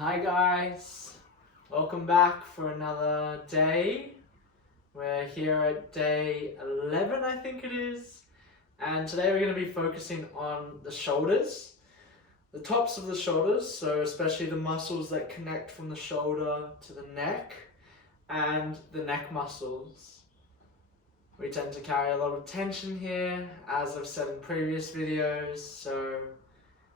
Hi guys, welcome back for another day. We're here at day 11 I think it is, and today we're going to be focusing on the shoulders, the tops of the shoulders, so especially the muscles that connect from the shoulder to the neck and the neck muscles. We tend to carry a lot of tension here, as I've said in previous videos, so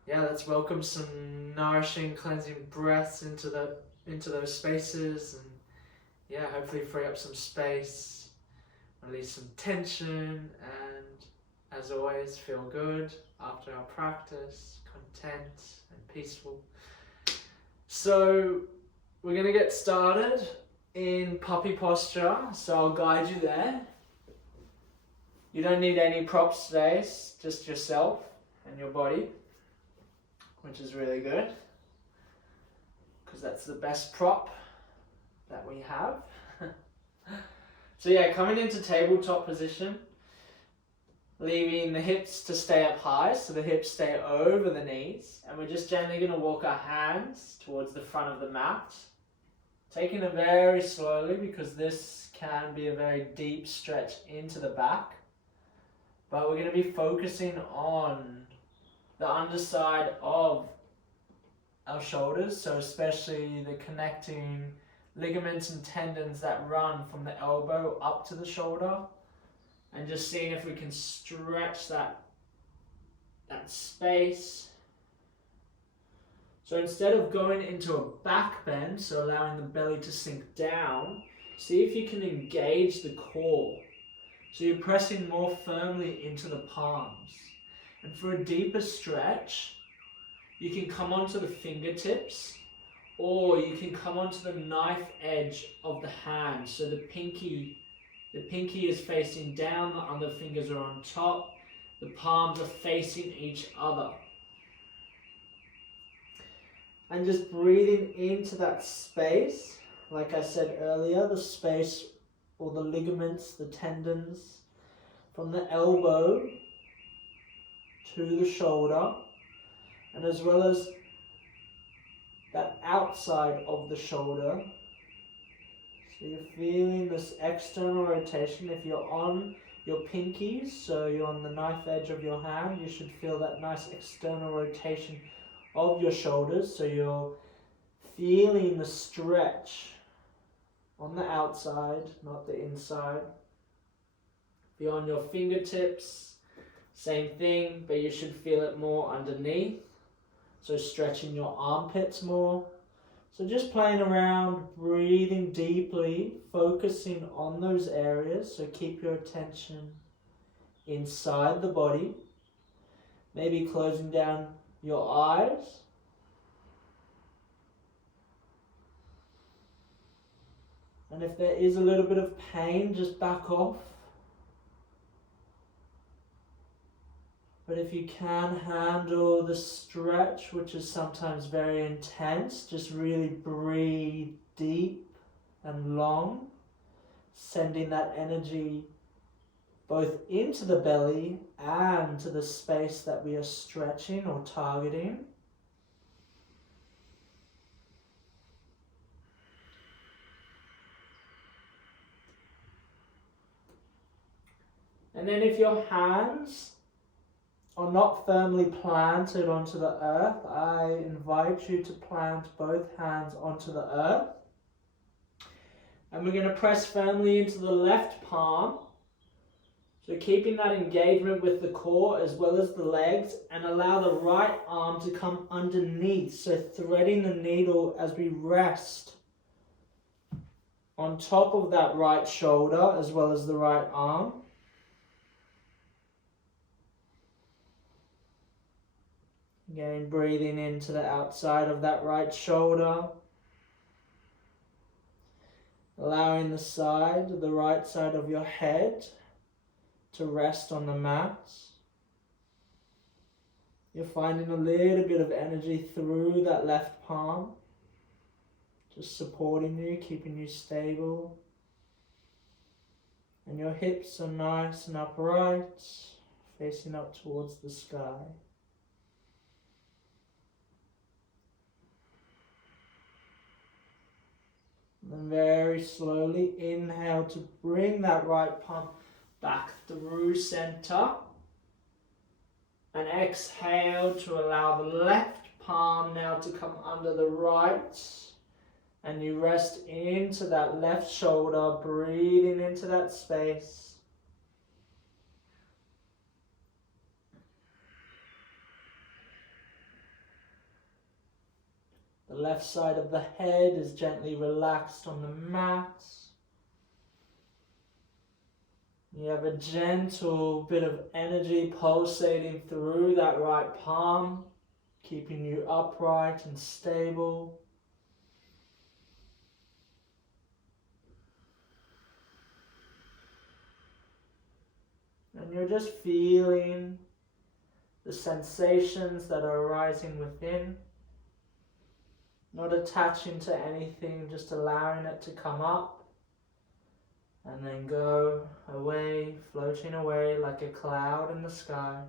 yeah, let's welcome some nourishing, cleansing breaths into those spaces, and yeah, hopefully free up some space, release some tension, and as always, feel good after our practice, content and peaceful. So we're gonna get started in puppy posture. So I'll guide you there. You don't need any props today, just yourself and your body, which is really good because that's the best prop that we have. So yeah, coming into tabletop position, leaving the hips to stay up high, so the hips stay over the knees, and we're just gently going to walk our hands towards the front of the mat, taking it very slowly because this can be a very deep stretch into the back, but we're going to be focusing on the underside of our shoulders, so especially the connecting ligaments and tendons that run from the elbow up to the shoulder, and just seeing if we can stretch that space. So instead of going into a back bend, so allowing the belly to sink down, see if you can engage the core. So you're pressing more firmly into the palms. And for a deeper stretch, you can come onto the fingertips, or you can come onto the knife edge of the hand. So the pinky is facing down, the other fingers are on top, the palms are facing each other. And just breathing into that space, like I said earlier, the space or the ligaments, the tendons, from the elbow to the shoulder, and as well as that outside of the shoulder. So you're feeling this external rotation. If you're on your pinkies, so you're on the knife edge of your hand, you should feel that nice external rotation of your shoulders. So you're feeling the stretch on the outside, not the inside. If you're on your fingertips, same thing, but you should feel it more underneath. So stretching your armpits more. So just playing around, breathing deeply, focusing on those areas. So keep your attention inside the body. Maybe closing down your eyes. And if there is a little bit of pain, just back off. But if you can handle the stretch, which is sometimes very intense, just really breathe deep and long, sending that energy both into the belly and to the space that we are stretching or targeting. And then if your hands are not firmly planted onto the earth, I invite you to plant both hands onto the earth. And we're going to press firmly into the left palm. So keeping that engagement with the core as well as the legs, and allow the right arm to come underneath. So threading the needle as we rest on top of that right shoulder as well as the right arm. Again, breathing into the outside of that right shoulder. Allowing the right side of your head to rest on the mat. You're finding a little bit of energy through that left palm, just supporting you, keeping you stable. And your hips are nice and upright, facing up towards the sky. And then very slowly inhale to bring that right palm back through center. And exhale to allow the left palm now to come under the right. And you rest into that left shoulder, breathing into that space. The left side of the head is gently relaxed on the mat. You have a gentle bit of energy pulsating through that right palm, keeping you upright and stable. And you're just feeling the sensations that are arising within. Not attaching to anything, just allowing it to come up and then go away, floating away like a cloud in the sky.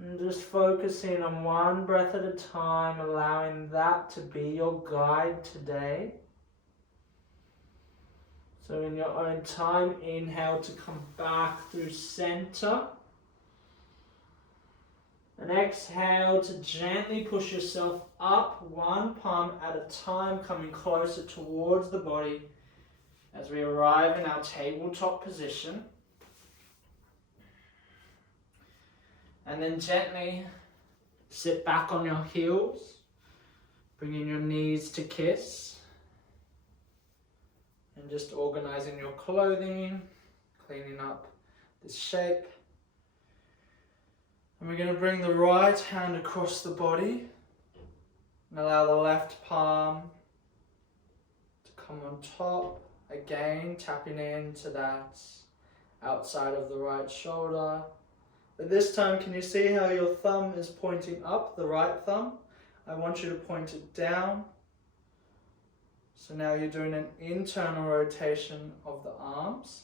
And just focusing on one breath at a time, allowing that to be your guide today. So in your own time, inhale to come back through center. And exhale to gently push yourself up, one palm at a time, coming closer towards the body as we arrive in our tabletop position. And then gently sit back on your heels, bringing your knees to kiss. And just organizing your clothing, cleaning up this shape. And we're going to bring the right hand across the body and allow the left palm to come on top. Again, tapping into that outside of the right shoulder. But this time, can you see how your thumb is pointing up, the right thumb? I want you to point it down. So now you're doing an internal rotation of the arms.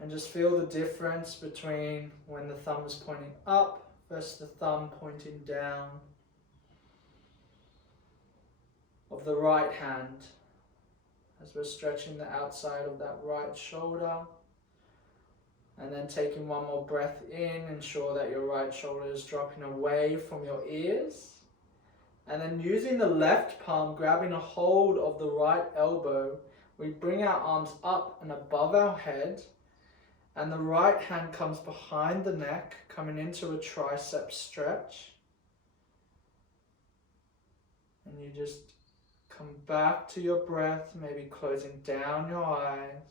And just feel the difference between when the thumb is pointing up versus the thumb pointing down of the right hand as we're stretching the outside of that right shoulder. And then taking one more breath in, ensure that your right shoulder is dropping away from your ears. And then using the left palm, grabbing a hold of the right elbow, we bring our arms up and above our head. And the right hand comes behind the neck, coming into a tricep stretch. And you just come back to your breath, maybe closing down your eyes.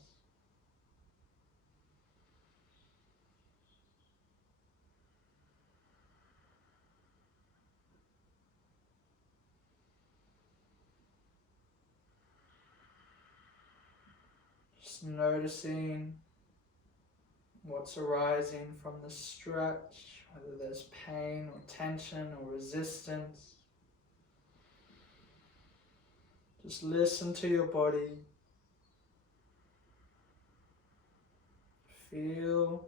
Just noticing what's arising from the stretch, whether there's pain or tension or resistance. Just listen to your body. Feel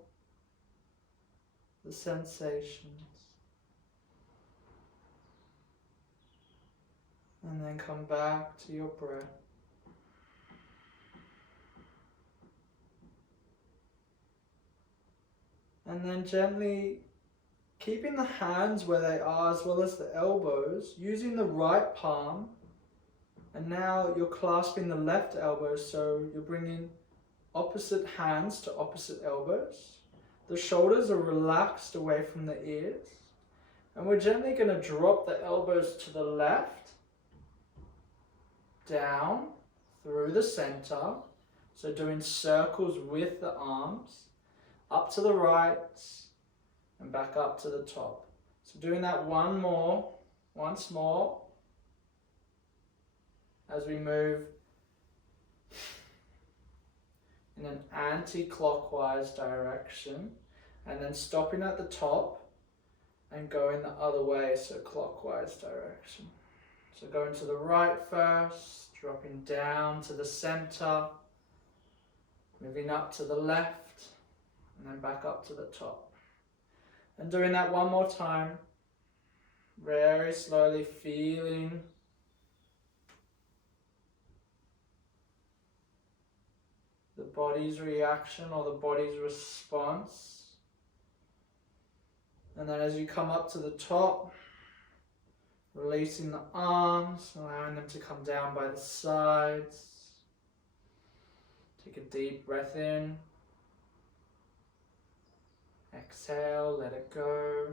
the sensations. And then come back to your breath. And then gently keeping the hands where they are as well as the elbows, using the right palm. And now you're clasping the left elbow, so you're bringing opposite hands to opposite elbows. The shoulders are relaxed away from the ears. And we're gently going to drop the elbows to the left, down, through the center. So doing circles with the arms. Up to the right and back up to the top. So doing that once more as we move in an anti-clockwise direction and then stopping at the top and going the other way, so clockwise direction. So going to the right first, dropping down to the center, moving up to the left, and then back up to the top. And doing that one more time, very slowly feeling the body's reaction or the body's response. And then as you come up to the top, releasing the arms, allowing them to come down by the sides. Take a deep breath in. Exhale, let it go.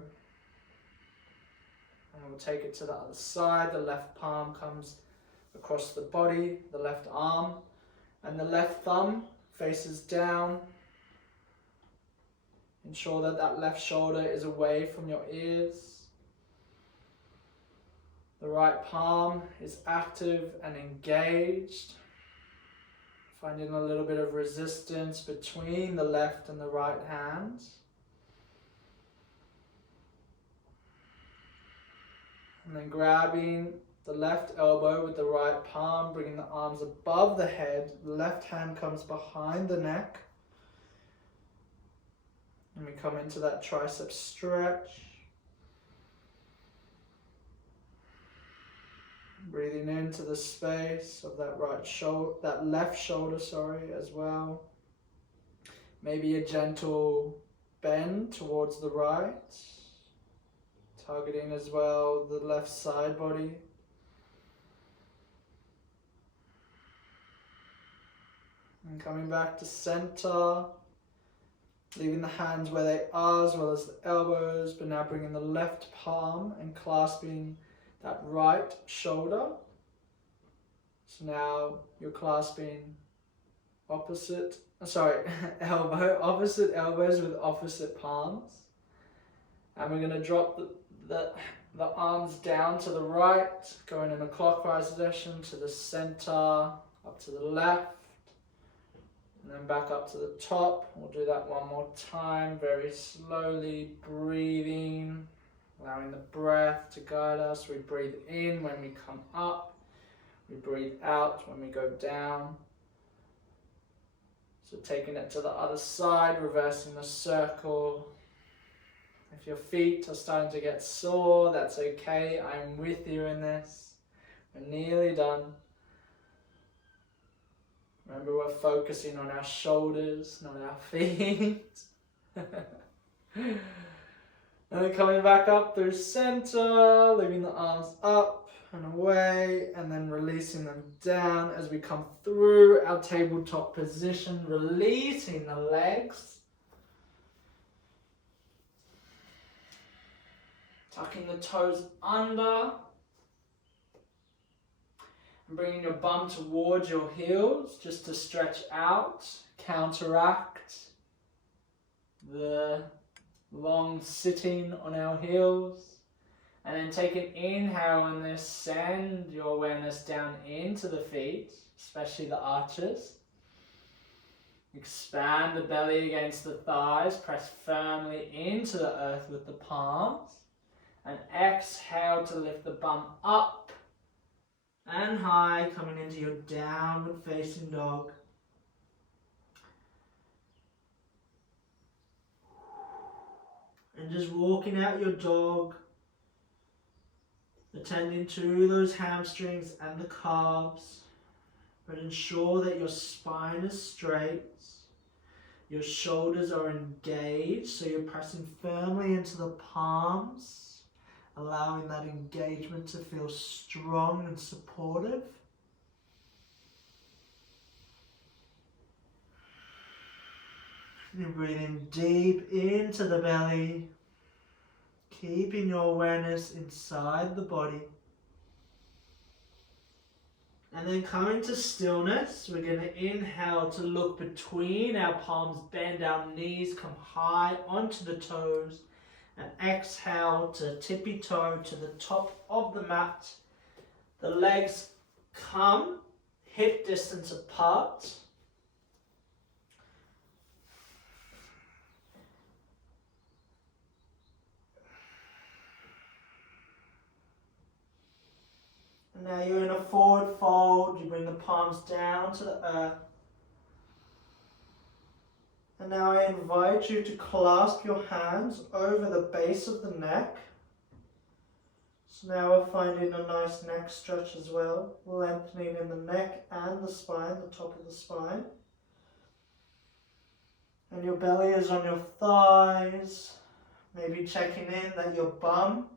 And we'll take it to the other side. The left palm comes across the body, the left arm, and the left thumb faces down. Ensure that that left shoulder is away from your ears. The right palm is active and engaged. Finding a little bit of resistance between the left and the right hand. And then grabbing the left elbow with the right palm, bringing the arms above the head. The left hand comes behind the neck. And we come into that tricep stretch. Breathing into the space of that left shoulder, as well. Maybe a gentle bend towards the right. Targeting as well the left side body. And coming back to center. Leaving the hands where they are as well as the elbows, but now bringing the left palm and clasping that right shoulder. So now you're clasping opposite elbows with opposite palms. And we're going to drop the arms down to the right, going in a clockwise direction to the center, up to the left, and then back up to the top. We'll do that one more time, very slowly, breathing, allowing the breath to guide us. We breathe in when we come up, we breathe out when we go down. So taking it to the other side, reversing the circle. If your feet are starting to get sore, that's okay. I'm with you in this. We're nearly done. Remember, we're focusing on our shoulders, not our feet. And then coming back up through center, leaving the arms up and away, and then releasing them down as we come through our tabletop position, releasing the legs. Tucking the toes under. And bringing your bum towards your heels just to stretch out, counteract the long sitting on our heels. And then take an inhale on this, send your awareness down into the feet, especially the arches. Expand the belly against the thighs, press firmly into the earth with the palms. And exhale to lift the bum up and high, coming into your downward facing dog. And just walking out your dog, attending to those hamstrings and the calves, but ensure that your spine is straight, your shoulders are engaged, so you're pressing firmly into the palms, allowing that engagement to feel strong and supportive. You're breathing deep into the belly, keeping your awareness inside the body. And then coming to stillness, we're going to inhale to look between our palms, bend our knees, come high onto the toes. And exhale to tippy toe to the top of the mat. The legs come hip distance apart. And now you're in a forward fold. You bring the palms down to the earth. And now I invite you to clasp your hands over the base of the neck. So now we're finding a nice neck stretch as well, lengthening in the neck and the spine, the top of the spine. And your belly is on your thighs, maybe checking in that your bum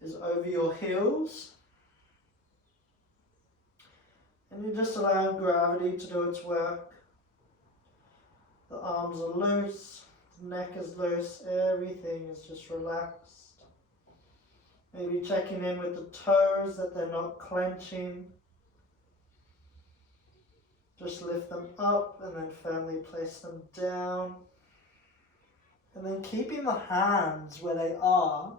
is over your heels. And you're just allowing gravity to do its work. The arms are loose, the neck is loose, everything is just relaxed. Maybe checking in with the toes that they're not clenching. Just lift them up and then firmly place them down. And then keeping the hands where they are,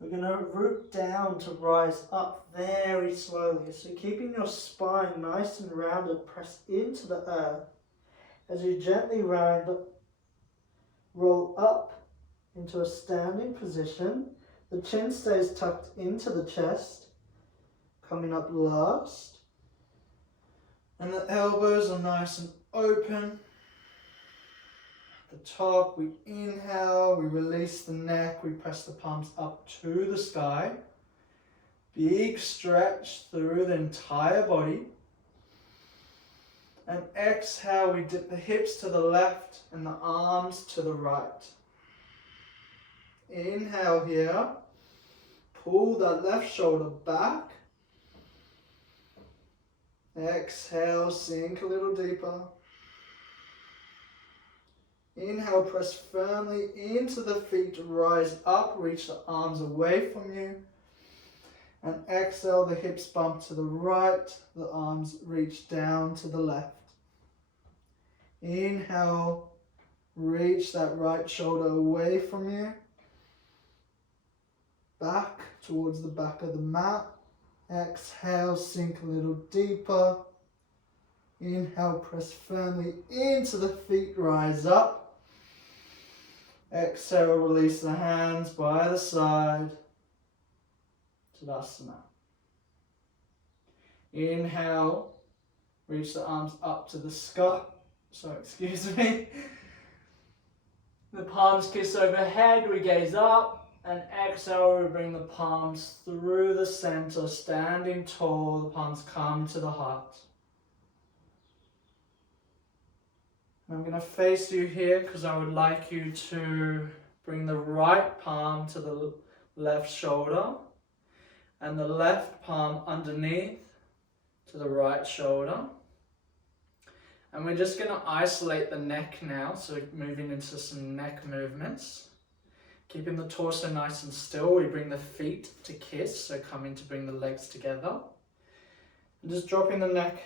we're going to root down to rise up very slowly. So keeping your spine nice and rounded, press into the earth. As you gently roll up into a standing position, the chin stays tucked into the chest, coming up last. And the elbows are nice and open. At the top, we inhale, we release the neck, we press the palms up to the sky. Big stretch through the entire body. And exhale, we dip the hips to the left and the arms to the right. Inhale here. Pull that left shoulder back. Exhale, sink a little deeper. Inhale, press firmly into the feet, rise up, reach the arms away from you. And exhale, the hips bump to the right, the arms reach down to the left. Inhale, reach that right shoulder away from you. Back towards the back of the mat. Exhale, sink a little deeper. Inhale, press firmly into the feet, rise up. Exhale, release the hands by the side. Tadasana. Inhale, reach the arms up to the sky. Excuse me. The palms kiss overhead, we gaze up, and exhale, we bring the palms through the center, standing tall, the palms come to the heart. I'm going to face you here because I would like you to bring the right palm to the left shoulder and the left palm underneath to the right shoulder. And we're just going to isolate the neck now, so moving into some neck movements. Keeping the torso nice and still, we bring the feet to kiss, so coming to bring the legs together. And just dropping the neck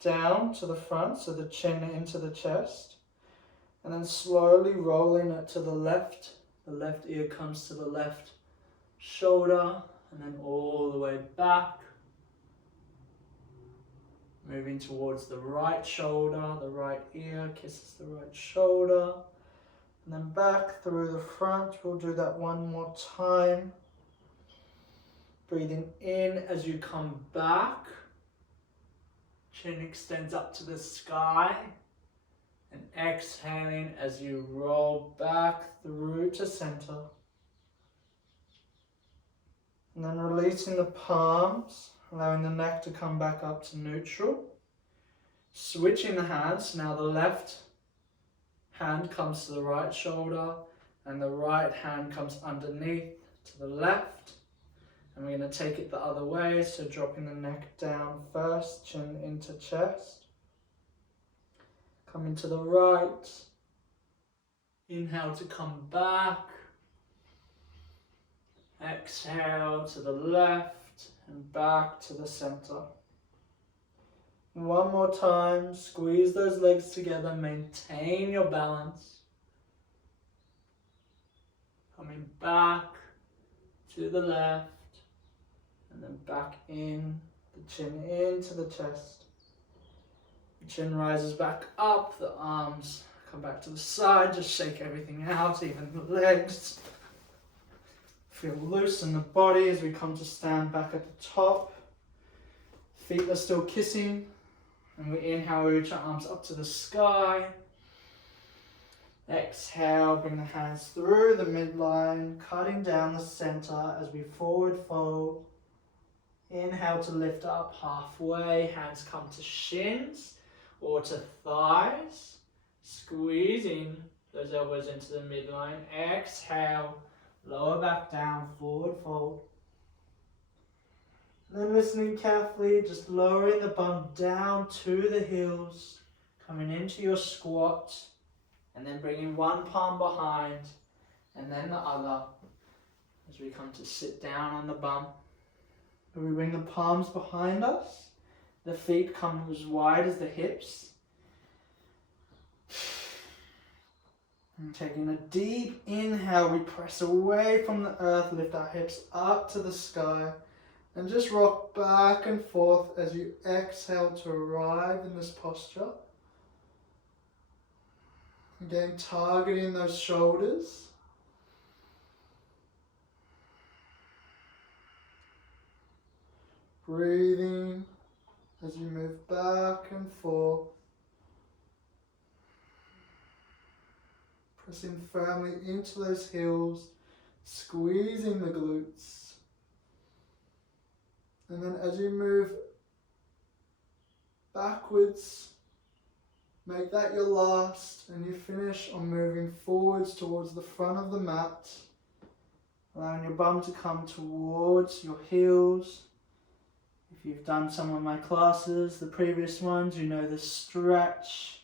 down to the front, so the chin into the chest. And then slowly rolling it to the left. The left ear comes to the left shoulder, and then all the way back. Moving towards the right shoulder, the right ear kisses the right shoulder. And then back through the front. We'll do that one more time. Breathing in as you come back. Chin extends up to the sky. And exhaling as you roll back through to center. And then releasing the palms, allowing the neck to come back up to neutral. Switching the hands, now the left hand comes to the right shoulder and the right hand comes underneath to the left. And we're going to take it the other way, so dropping the neck down first, chin into chest. Coming to the right. Inhale to come back. Exhale to the left and back to the center. One more time, squeeze those legs together, maintain your balance. Coming back to the left and then back in, the chin into the chest. The chin rises back up, the arms come back to the side, just shake everything out, even the legs. Feel loose in the body as we come to stand back at the top. Feet are still kissing. And we inhale, we reach our arms up to the sky. Exhale, bring the hands through the midline, cutting down the center as we forward fold. Inhale to lift up halfway, hands come to shins or to thighs, squeezing those elbows into the midline. Exhale, lower back down, forward fold. Then listening carefully, just lowering the bum down to the heels, coming into your squat, and then bringing one palm behind, and then the other, as we come to sit down on the bum. We bring the palms behind us, the feet come as wide as the hips. And taking a deep inhale, we press away from the earth, lift our hips up to the sky, and just rock back and forth as you exhale to arrive in this posture. Again, targeting those shoulders. Breathing as you move back and forth. Pressing firmly into those heels, squeezing the glutes. And then as you move backwards, make that your last, and you finish on moving forwards towards the front of the mat, allowing your bum to come towards your heels. If you've done some of my classes, the previous ones, you know the stretch,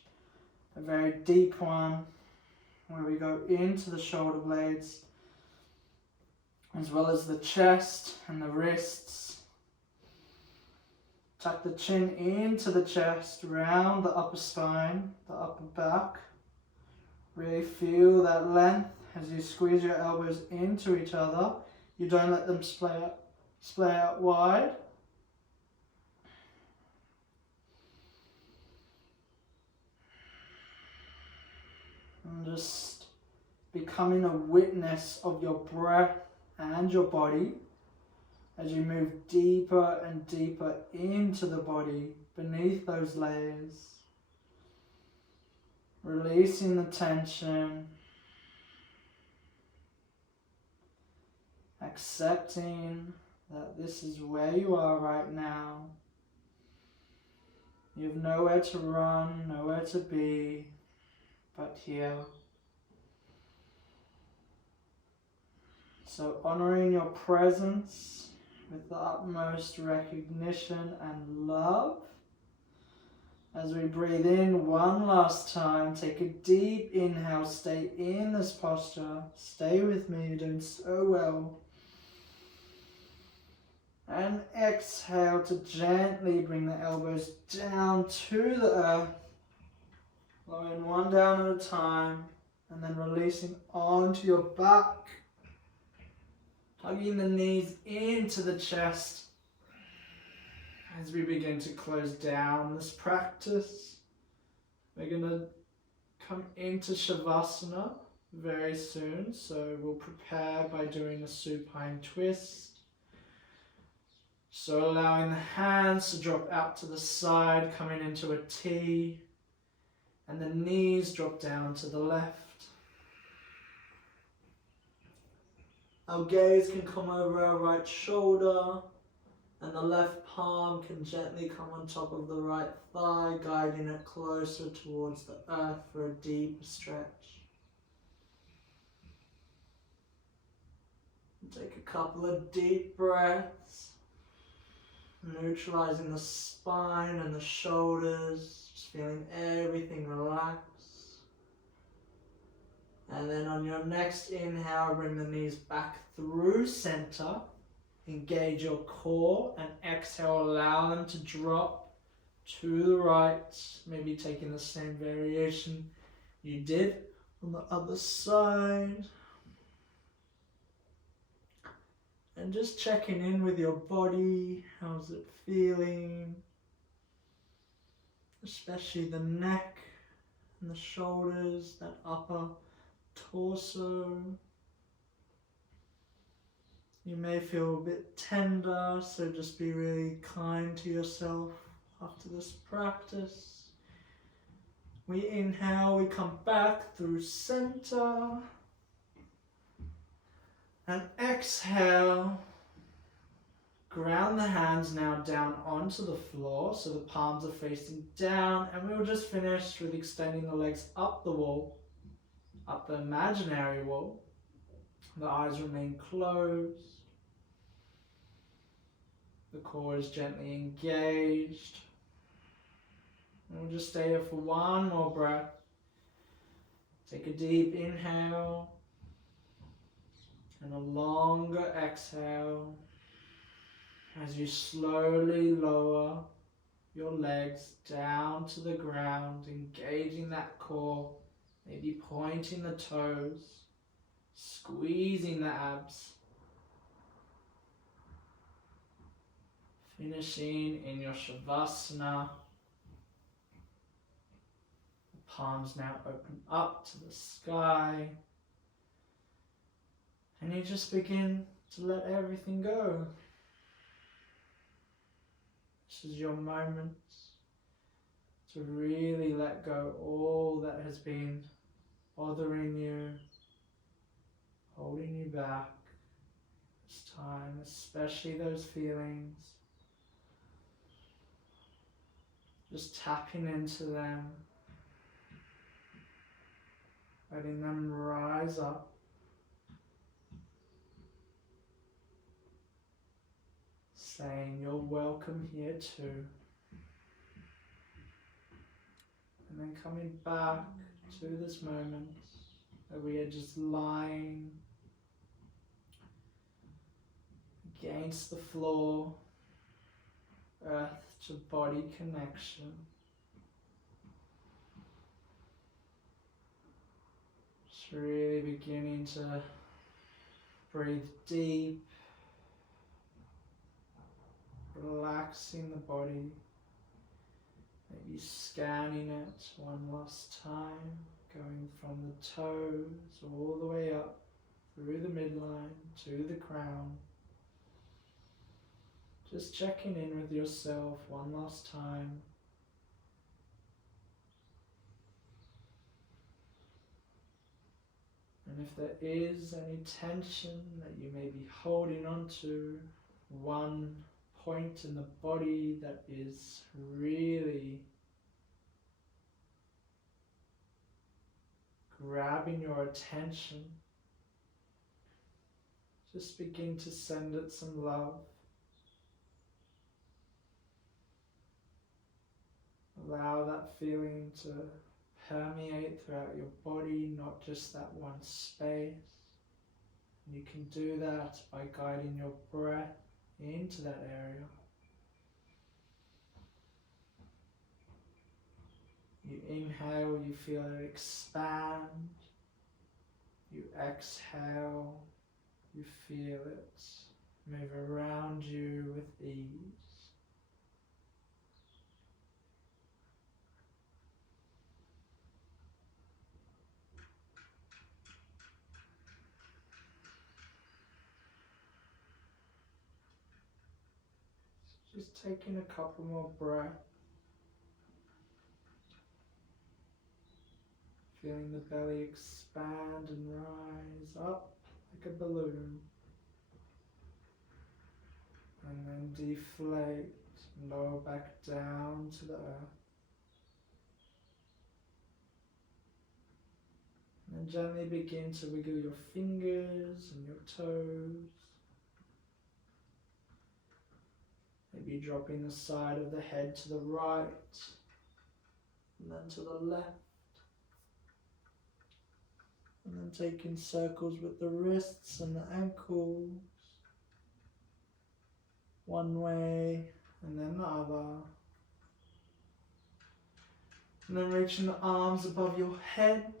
a very deep one, where we go into the shoulder blades, as well as the chest and the wrists. Tuck the chin into the chest, round the upper spine, the upper back. Really feel that length as you squeeze your elbows into each other. You don't let them splay out wide. And just becoming a witness of your breath and your body as you move deeper and deeper into the body, beneath those layers. Releasing the tension. Accepting that this is where you are right now. You have nowhere to run, nowhere to be, but here. So honoring your presence with the utmost recognition and love. As we breathe in one last time, take a deep inhale, stay in this posture, stay with me, you're doing so well. And exhale to gently bring the elbows down to the earth, lowering one down at a time, and then releasing onto your back. Hugging the knees into the chest as we begin to close down this practice. We're going to come into Shavasana very soon, so we'll prepare by doing a supine twist. So allowing the hands to drop out to the side, coming into a T, and the knees drop down to the left. Our gaze can come over our right shoulder, and the left palm can gently come on top of the right thigh, guiding it closer towards the earth for a deeper stretch. And take a couple of deep breaths, neutralizing the spine and the shoulders, just feeling everything relax. And then on your next inhale, bring the knees back through center. Engage your core, and exhale, allow them to drop to the right. Maybe taking the same variation you did on the other side. And just checking in with your body. How's it feeling? Especially the neck and the shoulders, that upper torso. You may feel a bit tender, so just be really kind to yourself after this practice. We inhale, we come back through center. And exhale. Ground the hands now down onto the floor so the palms are facing down, and we'll just finish with extending the legs up the wall, up the imaginary wall. The eyes remain closed. The core is gently engaged. And we'll just stay here for one more breath. Take a deep inhale and a longer exhale as you slowly lower your legs down to the ground, engaging that core, maybe pointing the toes, squeezing the abs. Finishing in your Shavasana. The palms now open up to the sky. And you just begin to let everything go. This is your moment to really let go all that has been bothering you, holding you back this time, especially those feelings. Just tapping into them, letting them rise up. Saying you're welcome here too. And then coming back to this moment where we are just lying against the floor, earth to body connection. Just really beginning to breathe deep, relaxing the body, maybe scanning it one last time, going from the toes all the way up through the midline to the crown. Just checking in with yourself one last time. And if there is any tension that you may be holding on to, one point in the body that is really grabbing your attention, just begin to send it some love. Allow that feeling to permeate throughout your body, not just that one space. And you can do that by guiding your breath into that area. You inhale, you feel it expand. You exhale, you feel it move around you with ease. Just taking a couple more breaths. Feeling the belly expand and rise up like a balloon. And then deflate and lower back down to the earth. And then gently begin to wiggle your fingers and your toes. Maybe dropping the side of the head to the right and then to the left. And then taking circles with the wrists and the ankles. One way and then the other. And then reaching the arms above your head.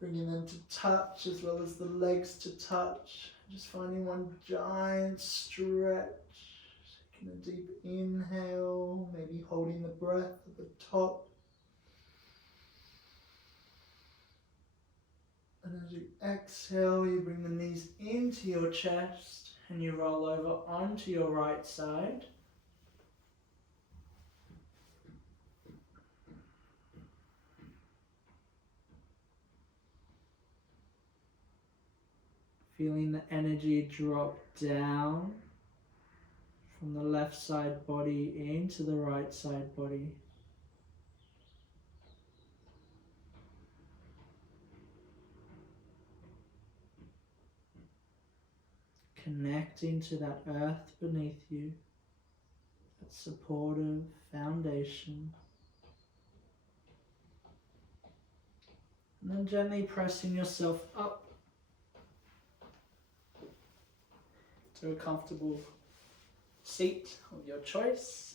Bringing them to touch as well as the legs to touch. Just finding one giant stretch. Taking a deep inhale, maybe holding the breath at the top. And as you exhale, you bring the knees into your chest and you roll over onto your right side. Feeling the energy drop down from the left side body into the right side body. Connecting to that earth beneath you, that supportive foundation. And then gently pressing yourself up to a comfortable seat of your choice.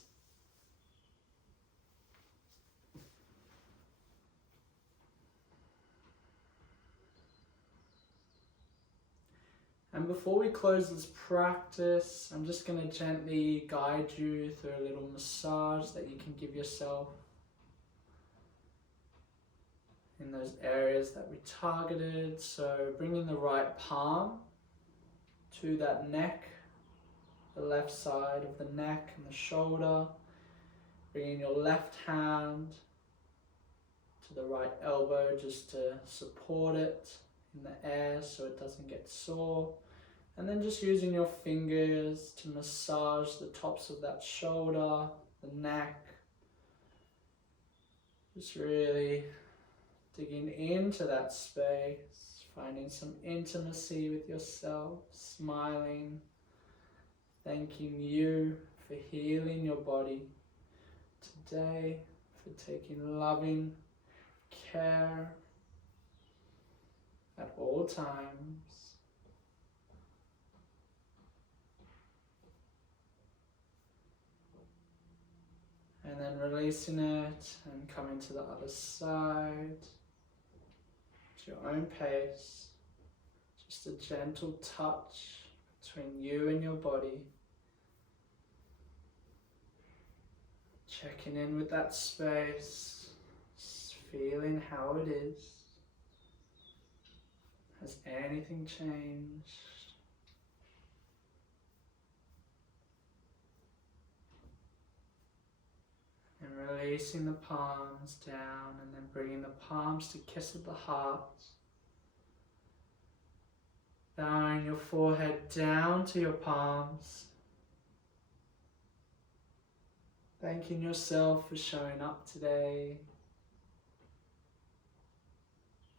And before we close this practice, I'm just going to gently guide you through a little massage that you can give yourself in those areas that we targeted. So bringing the right palm to that neck, the left side of the neck and the shoulder. Bringing your left hand to the right elbow just to support it in the air so it doesn't get sore. And then just using your fingers to massage the tops of that shoulder, the neck. Just really digging into that space, finding some intimacy with yourself, smiling, thanking you for healing your body today, for taking loving care at all times. And then releasing it and coming to the other side at your own pace. Just a gentle touch between you and your body. Checking in with that space, just feeling how it is. Has anything changed? And releasing the palms down and then bringing the palms to kiss of the heart. Bowing your forehead down to your palms. Thanking yourself for showing up today.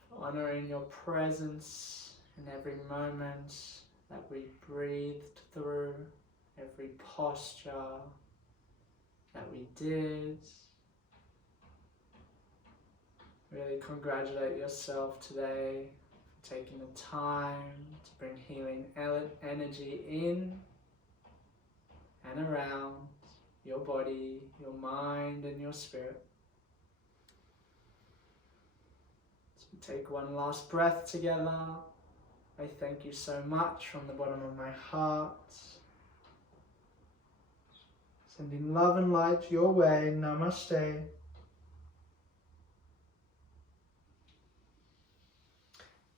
For honoring your presence in every moment that we breathed through, every posture that we did. Really congratulate yourself today for taking the time to bring healing energy in and around your body, your mind and your spirit. As we take one last breath together, I thank you so much from the bottom of my heart. Sending love and light your way. Namaste.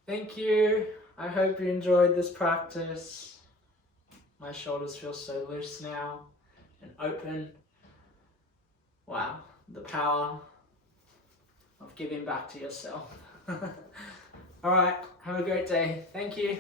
Thank you. I hope you enjoyed this practice. My shoulders feel so loose now and open. Wow, the power of giving back to yourself. All right, have a great day. Thank you.